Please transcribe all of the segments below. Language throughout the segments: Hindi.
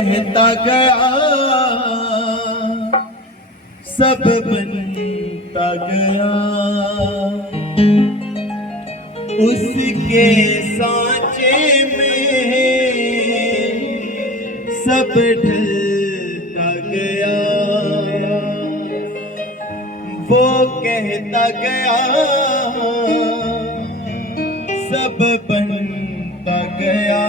कहता गया सब बनता गया, उसके सांचे में सब ढलता गया। वो कहता गया सब बनता गया,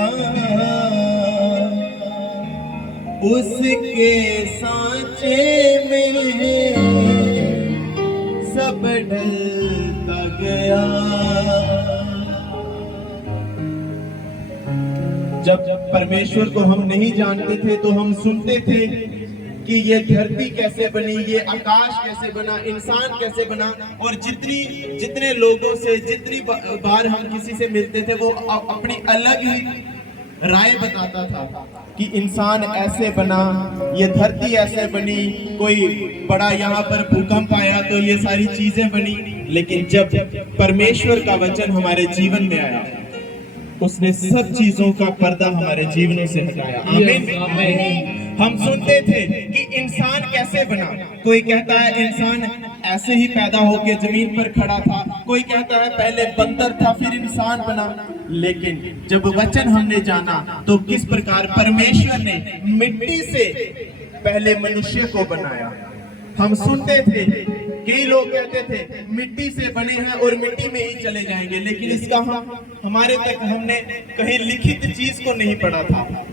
उसके सांचे में सब ढलता गया। जब परमेश्वर को हम नहीं जानते थे तो हम सुनते थे कि ये धरती कैसे बनी, ये आकाश कैसे बना, इंसान कैसे बना, और जितने लोगों से जितनी बार हम किसी से मिलते थे वो अपनी अलग ही राय बताता था कि इंसान ऐसे बना, ये धरती ऐसे बनी, कोई बड़ा यहाँ पर भूकंप आया तो ये सारी चीजें बनी। लेकिन जब परमेश्वर का वचन हमारे जीवन में आया, उसने सब चीजों का पर्दा हमारे जीवनों से हटाया। आमीन। हम सुनते थे कि इंसान कैसे बना, कोई कहता है इंसान ऐसे ही पैदा होकर जमीन पर खड़ा था, कोई कहता है पहले बंदर था फिर इंसान बना। लेकिन जब वचन हमने जाना तो किस प्रकार परमेश्वर ने मिट्टी से पहले मनुष्य को बनाया। हम सुनते थे, कई लोग कहते थे मिट्टी से बने हैं और मिट्टी में ही चले जाएंगे, लेकिन इसका हमारे तक हमने कहीं लिखित चीज को नहीं पढ़ा था।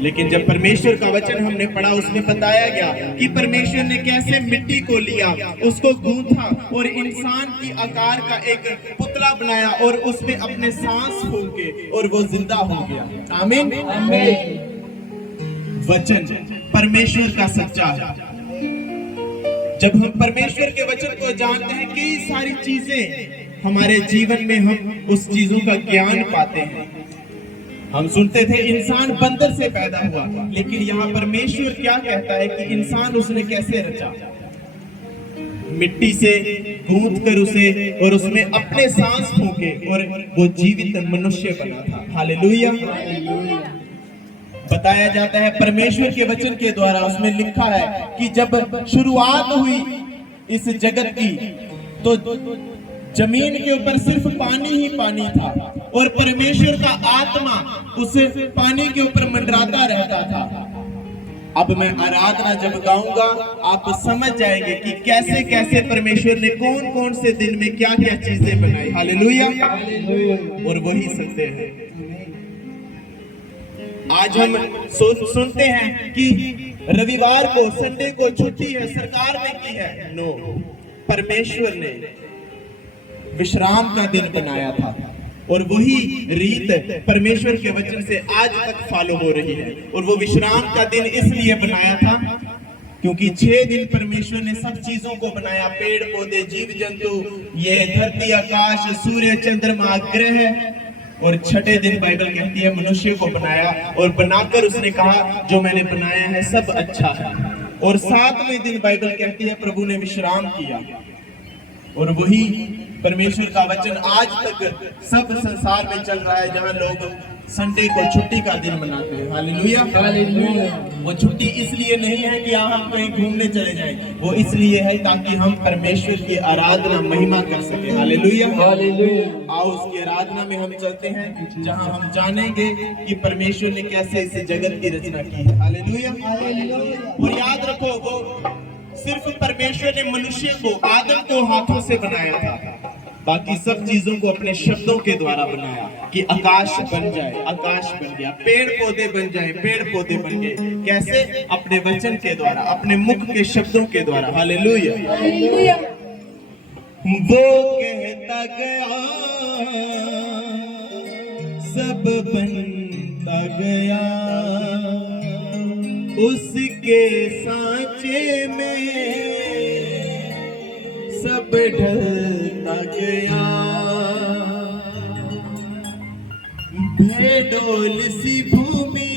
लेकिन जब परमेश्वर का वचन हमने पढ़ा, उसमें बताया गया कि परमेश्वर ने कैसे मिट्टी को लिया, उसको गूंथा और इंसान की आकार का एक पुतला बनाया और उसमें अपने सांस फूंके और वो जिंदा हो गया। आमीन। वचन परमेश्वर का सच्चा है। जब हम परमेश्वर के वचन को जानते हैं, कई सारी चीजें हमारे जीवन में हम उस चीजों का ज्ञान पाते हैं। हम सुनते थे इंसान बंदर से पैदा हुआ, लेकिन यहाँ परमेश्वर क्या कहता है कि इंसान उसने कैसे रचा, मिट्टी से गूंथ कर उसे और उसमें अपने सांस फूंके और वो जीवित मनुष्य बना था। हालेलुया। बताया जाता है परमेश्वर के वचन के द्वारा, उसमें लिखा है कि जब शुरुआत हुई इस जगत की तो जमीन के ऊपर सिर्फ पानी ही पानी था और परमेश्वर का आत्मा उस पानी के ऊपर मंडराता रहता था। अब मैं आराधना जब गाऊंगा आप समझ जाएंगे कि कैसे कैसे परमेश्वर ने कौन कौन से दिन में क्या क्या चीजें बनाई। हालेलुया। और वही सत्य है। आज हम सुनते हैं कि रविवार को, संडे को छुट्टी है, सरकार ने की है। नो, परमेश्वर ने विश्राम का दिन बनाया था और वही रीत परमेश्वर के वचन से आज तक फॉलो हो रही है। और वो विश्राम का दिन इसलिए बनाया था क्योंकि 6 दिन परमेश्वर ने सब चीजों को बनाया, पेड़ पौधे, जीव जंतु, ये धरती, आकाश, सूर्य, चंद्रमा, ग्रह, और 6ठे दिन बाइबल कहती है मनुष्य को बनाया और बनाकर उसने कहा जो मैंने बनाया है सब अच्छा है। और 7वें दिन बाइबल कहती है प्रभु ने विश्राम किया। और वही परमेश्वर का वचन आज तक सब संसार में चल रहा है, जहां लोग संडे को छुट्टी का दिन मनाते हैं। हालेलुया। वो छुट्टी इसलिए नहीं है कि हम कहीं घूमने चले जाएं, वो इसलिए है ताकि हम परमेश्वर की आराधना, महिमा कर सके। हालेलुया। आओ उसकी आराधना में हम चलते हैं, जहां हम जानेंगे कि परमेश्वर ने कैसे इस जगत की रचना की है। हालेलुया। और याद रखो, वो सिर्फ परमेश्वर ने मनुष्य को, आदम को हाथों से बनाया था, बाकी सब चीजों को अपने शब्दों के द्वारा बनाया कि आकाश बन जाए, आकाश बन गया, पेड़ पौधे बन जाए, पेड़ पौधे बन गए। कैसे? अपने वचन के द्वारा, अपने मुख के शब्दों के द्वारा। हालेलुया। वो कहता गया सब बनता गया, उसके सांचे में सब ढलता गया। बेडोल सी भूमि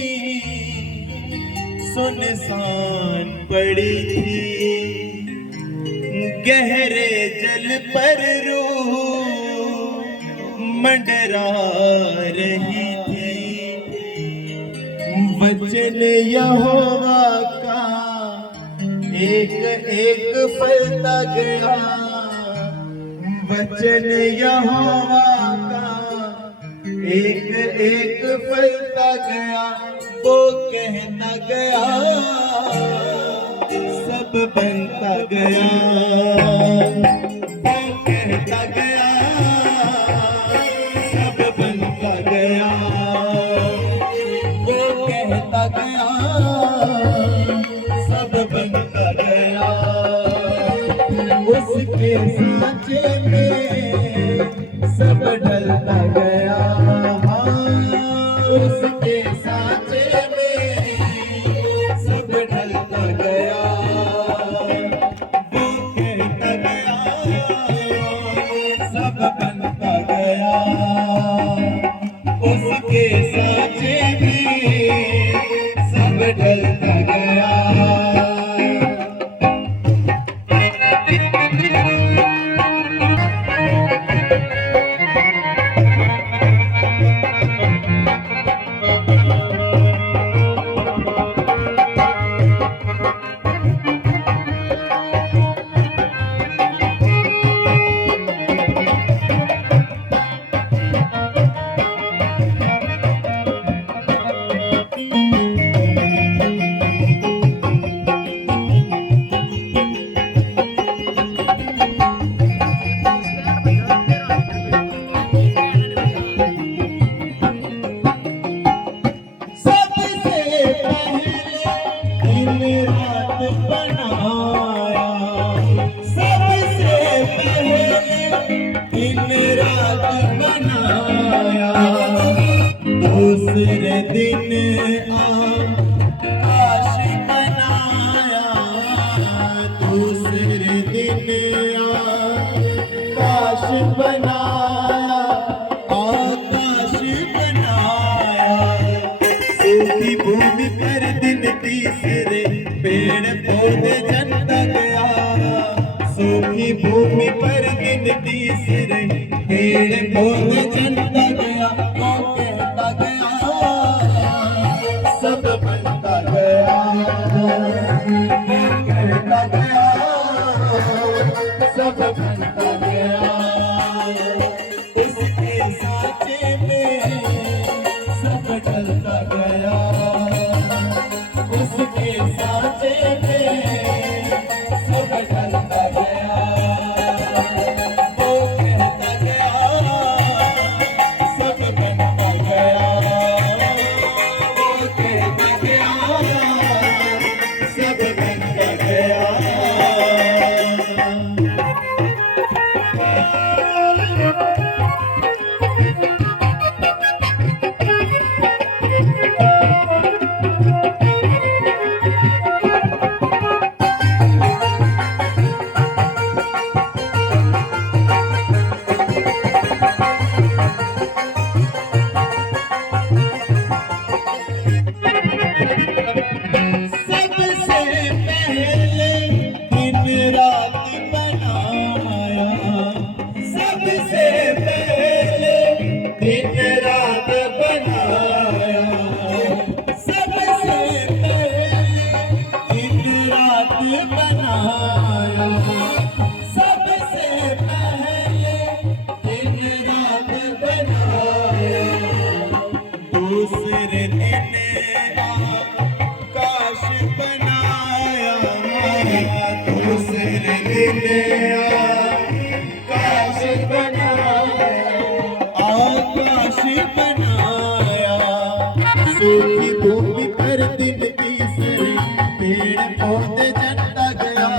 सुनसान पड़ी थी, गहरे जल पर रूह मंडरा रही थी। वचन यहोवा का एक एक फलता गया, वचन यहोवा का एक एक फलता गया, वो कहता गया सब बनता गया, वो कहता गया सब बनता गया, वो कहता गया सब बनता गया, उसके सांचे में सब ढलता गया, उसके सांचे में सब ढलता गया, वो कहता गया सब बनता गया, उसके सांचे में सब ढलता गया। दूसरे दिन आकाश बनाया, दूसरे दिन आकाश बनाया, आकाश बनाया, सूखी भूमि पर दिन तीसरे पेड़ पौधे जनता गया, सूखी भूमि पर दिन तीसरे पेड़ पौधे जनता गया, वो कहता गया सब बनता गया, वो कहता गया सब बनता गया, उसके सांचे में सब ढलता गया, उसके सांचे में सब ढलता गया, वो कहता गया सब बनता गया, वो कहता गया सब बनता गया। दूसरे दिन आकाश बनाया, दूसरे दिन आकाश बनाया, आकाश बनाया, सूखी भूमि पर दिन तीसरे पेड़ पौधे जनता गया,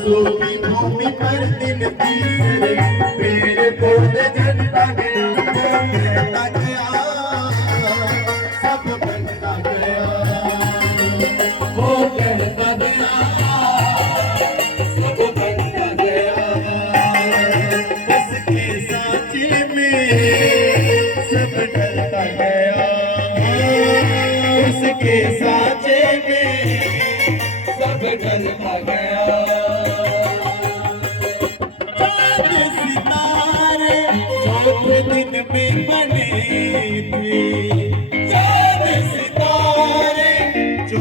सूखी भूमि पर दिन तीसरे पेड़ पौधे जनता गया, कहता गया सब बनता गया, वो कहता गया सब बनता गया, उसके सांचे में सब ढलता गया, उसके सांचे में सब ढलता गया।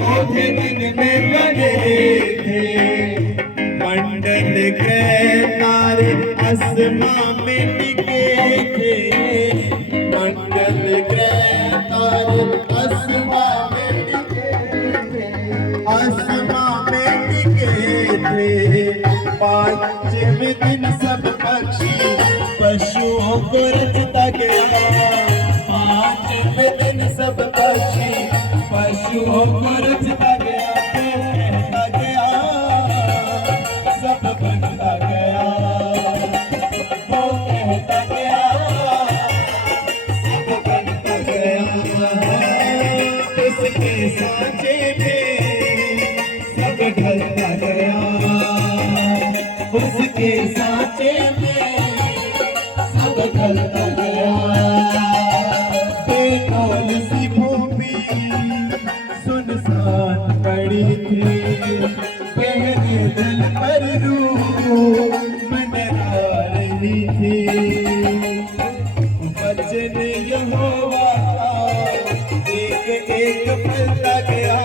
चौथे दिन में बने थे मंडल ग्रह तारे आसमां में टिके थे मंडल ग्रह तारे आसमां में टिके थे आसमां में टिके थे पांचवें दिन सब पक्षी पशुओं को रचता गया पांचवें दिन सब पक्षी पशुओं को रचता गया कहता गया सब बनता गया वो कहता गया सब बनता गया उसके सांचे में सब ढलता गया उसके सांचे में सब ढलता गया बेकौल सी भूमि सुनसान पड़ी थी गहरे जल पर रूह मंडरा रही थी वचन यहोवा का एक एक फलता गया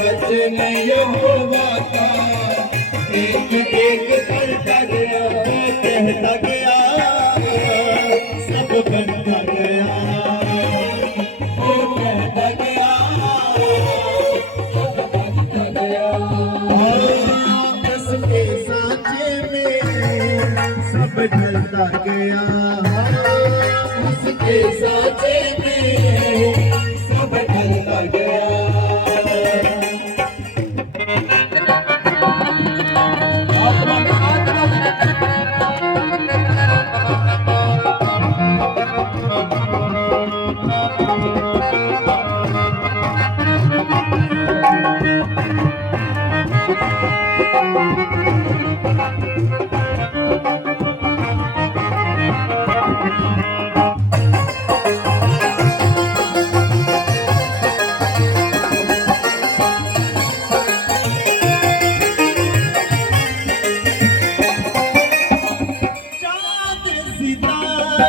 वचन यहोवा का एक एक फलता गया कहता गया सब बनता गया वो कहता गया सब बनता गया उसके सांचे में सब ढलता गया उसके सांचे में सब ढलता गया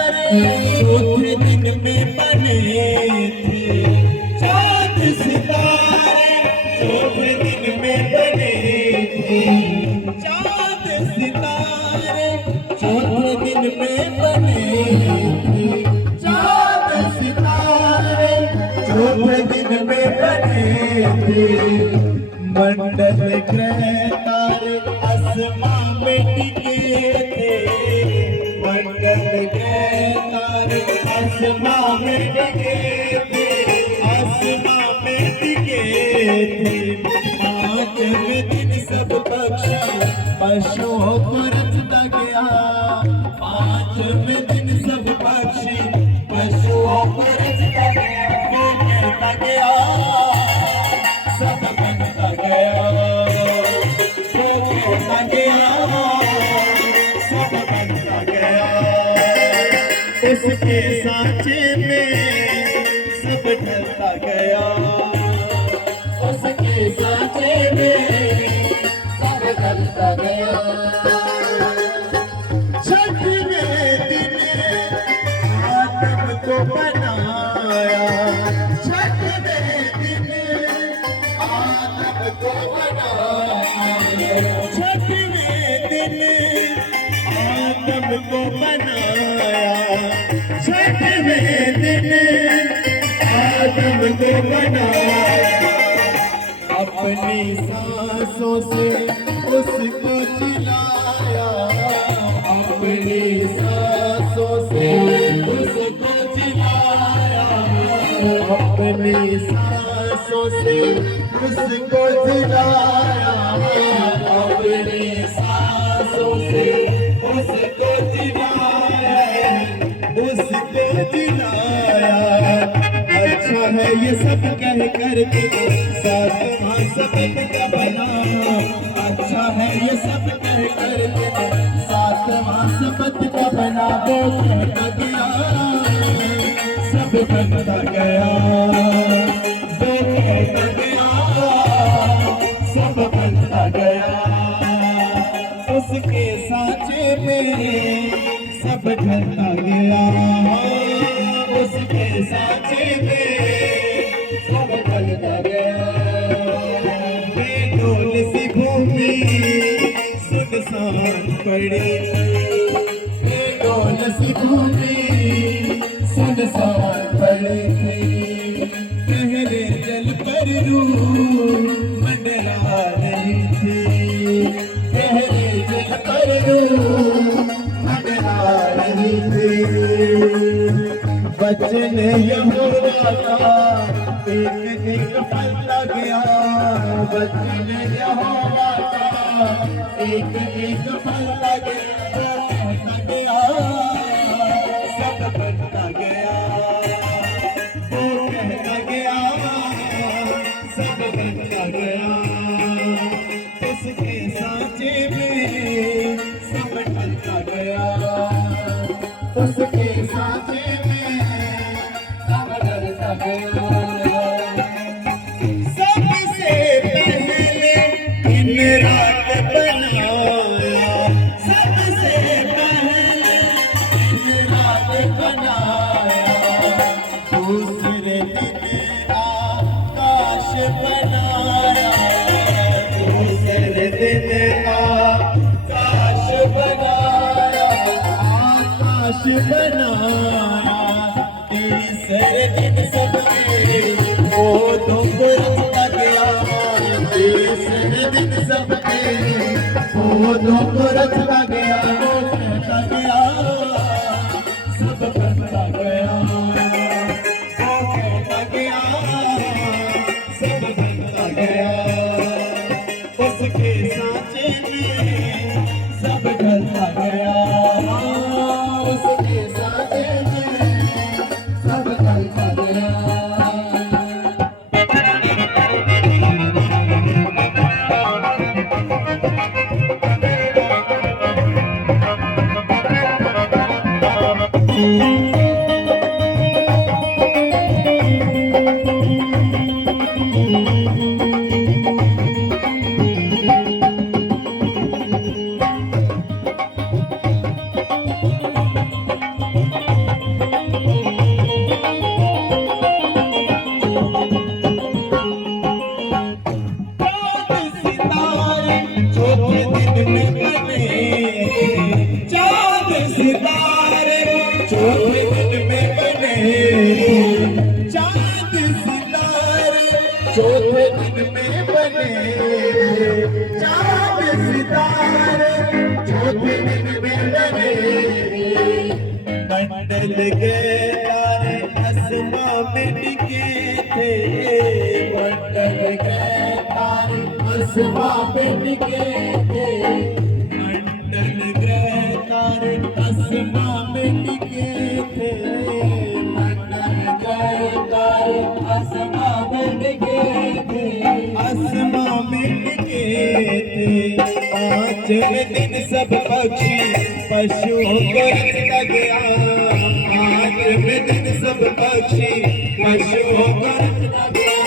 चौथे दिन में बने थे चाँद सितारे चौथे दिन में बने थे चाँद सितारे चौथे दिन में बने थे चाँद सितारे चौथे दिन में बने थे मंडल ग्रह तारे आसमां में टिके थे मंडल ग्रह तारे आसमां में टिके थे आसमां में टिके थे पांचवें दिन सब पक्षी पशुओं को रचता गया पांचवें दिन सब पक्षी पशुओं को रचता गया वो कहता गया सब बनता गया वो कहता गया सब बनता गया उसके सांचे में सब ढलता गया उसके सांचे में सब ढलता गया छठवें दिन आदम को बनाया छठवें दिन आदम को बनाया छठवें दिन आदम को बनाया छठवें दिन आदम को बनाया अपनी सांसों से उसको जिलाया अपनी सांसों से उसको जिलाया अपनी सांसों से उसको जिलाया अपनी सांसों से उसको जिलाया उसको जिलाया अच्छा है ये सब कह कर के सातवां सबक का बना अच्छा है ये सब कह कर के सातवां सबक का बना वो कहता गया सब बनता गया वो कहता गया सब बनता गया उसके सांचे में सब ढलता गया उसके सांचे में सब ढलता गया पड़ी थी, डोल सी घूमी सुनसान पड़ी थी, गहरे जल पर रूह मंडरा रही थी, गहरे जल पर रूह मंडरा रही थी। वचन यहोवा का एक एक फल गया, वचन यहोवा का एक एक फल गया, सब बनता गया, वो कहता गया, सब बनता गया, उसके सांचे में सब ढलता गया, उसके सांचे में सब ढलता गया। सबसे पहले दिन रात बनाया, सबसे पहले दिन रात बनाया, दूसरे दिन आकाश बनाया, दूसरे दिन आकाश बनाया, आकाश बनाया, तीसरे दिन सबके वो तो रचता गया, तीसरे दिन सबके वो तो रचता गया, वो कहता गया, सब बनता गया, वो कहता गया, सब बनता गया, उसके सांचे में सब ढलता गया, उसके सांचे में सब ढलता गया। चाँद सितारे चौथे दिन में बने, चाँद सितारे चौथे दिन में बने, चाँद सितारे चौथे दिन में बने, मंडल के तारे आसमां में टिके थे, मंडल के तारे आसमां में टिके थे, मंडल ग्रह तारे आसमां में टिके थे, मंडल ग्रह तारे आसमां में टिके थे, आसमां में टिके थे। पांचवें दिन सब पक्षी पशुओं को रचता गया, पांचवें दिन सब पक्षी पशुओं को रचता गया,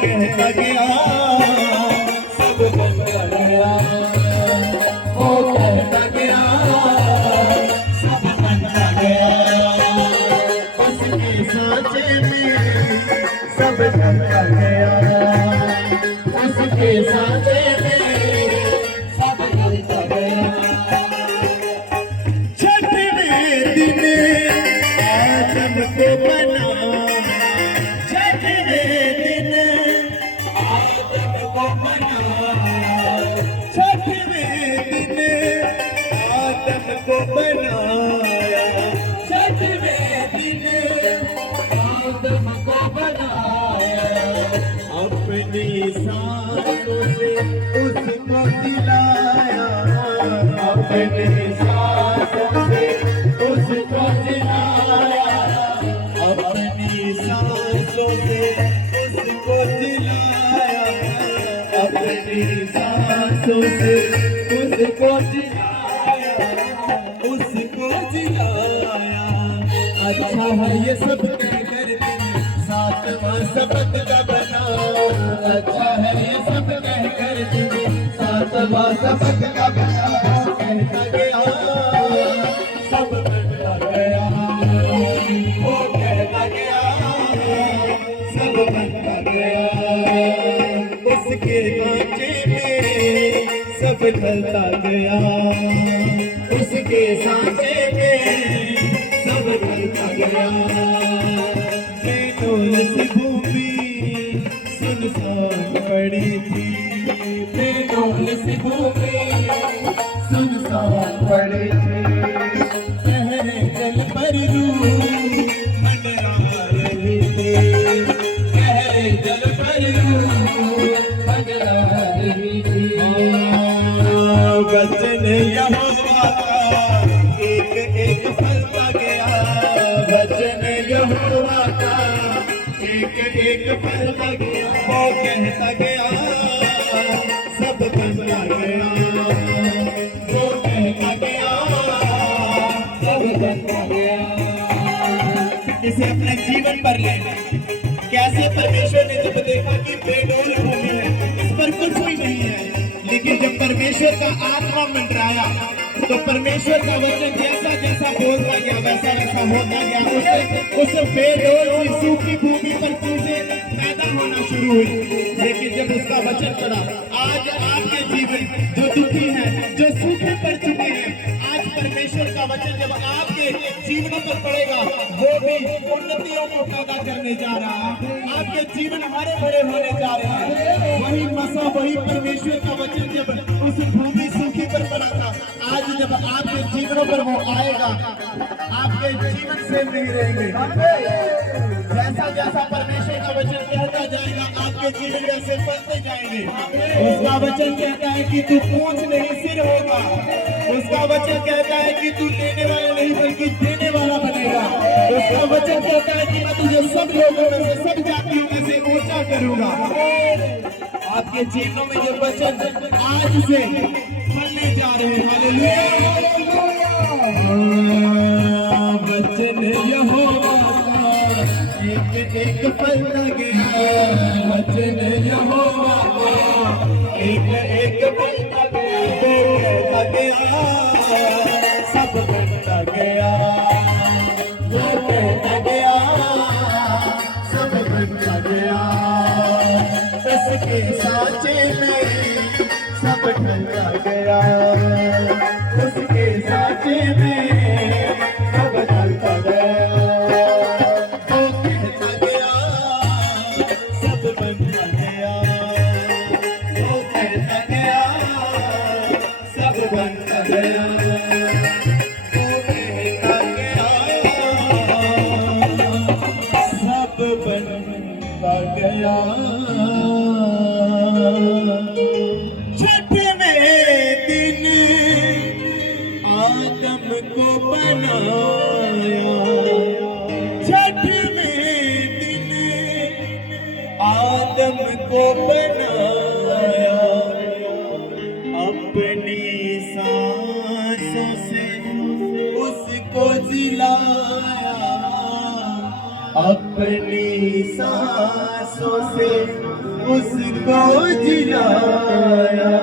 कहता गया, सब बनता गया, वो कहता गया, सब बनता गया, उसके सांचे में सब ढलता गया, उसके सांचे में सब ढलता गया। छठवें दिन आदम को बनाया, छठवें दिन आदम को बनाया, छठवें दिन आदम को बनाया, छठवें दिन आदम को बनाया, अपनी सांसों से उसको जिलाया, अपनी सांसों से उसको जिलाया, अपनी सांसों से उसको जिलाया, अपनी सांसों से उसको जिलाया, उसको जिलाया। अच्छा है ये सब कहकर दिन सातवां सबक का बना, अच्छा है ये सब कहकर दिन सातवां सबक का बना, कहता गया, सब बनता गया, वो कहता गया, सब बनता गया, उसके ढांचे में सब ढलता गया। उसके सांचे में सब ढलता गया। बेडोल सी भूमि सुनसान पड़ी थी, बेडोल सी भूमि सुनसान पड़ी थी। गहरे जल पर रूह मंडरा रही थी, गहरे जल पर रूह मंडरा रही थी। वचन यहोवा का एक एक फलता गया, वचन यहोवा का एक एक फलता गया। वो कहता गया सब बनता गया, वो कहता गया सब बनता गया। इसे अपने जीवन पर लेना। कैसे परमेश्वर ने जब देखा कि बेडोल भूमि है, इस पर कुछ भी नहीं है, लेकिन जब परमेश्वर का आत्मा मंडराया तो परमेश्वर का वचन जैसा जैसा बोलता गया वैसा वैसा होता गया। उस बेडोल सी सूखी भूमि पर चीजें पैदा होना शुरू हुई। लेकिन जब उसका वचन चढ़ा, आज आपके जीवन जो दुखी है, जो सूखे पड़ चुके हैं, आज परमेश्वर का वचन जब आपके जीवनों पर पड़ेगा, वो भी उन्नतियों को पैदा करने जा रहा है। आपके जीवन हरे भरे होने जा रहे हैं। वही मसा, वही परमेश्वर का वचन जब उस भूमि सूखी पर पड़ा था, आज जब आपके जीवनों पर वो आएगा, आपके जीवन से नहीं रहेंगे। जैसा जैसा परमेश्वर का वचन कहता जाएगा, आपके जीवन वैसे बढ़ते जाएंगे। उसका वचन कहता है कि तू पूंछ नहीं सिर होगा। उसका वचन कहता है कि तू लेने वाला नहीं बल्कि देने वाला बनेगा। उसका वचन कहता है कि मैं तुझे सब लोगों में से, सब जातियों में से ऊंचा करूंगा। आपके जीवनों में ये वचन आज से फलने जा रहे हैं। हालेलुया। वचन यहोवा का एक एक फलता गया, वचन यहोवा का एक एक फलता गया, सब बनता गया, वो कहता गया सब बनता गया। उसके सांचे में सब ढलता गया, उसके सांचे में सब ढलता गया। वो कहता गया सब बनता गया, वो कहता गया सब बनता गया, वो कहता गया सब बनता गया। आदम को बनाया, छठवें दिन आदम को बनाया, अपनी सांसों से उसको जिलाया, अपनी सांसों से उसको जिलाया।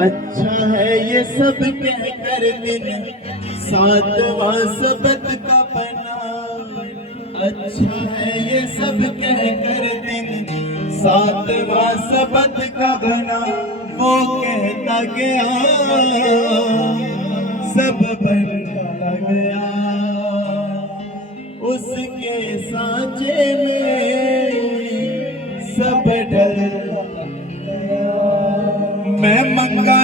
अच्छा है ये सब कहकर दिन सातवां सबत का बना, अच्छा है ये सब कहकर दिन सातवां सबत का बना। वो कहता गया सब बनता गया, उसके सांचे में सब ढलता गया। मैं मंगा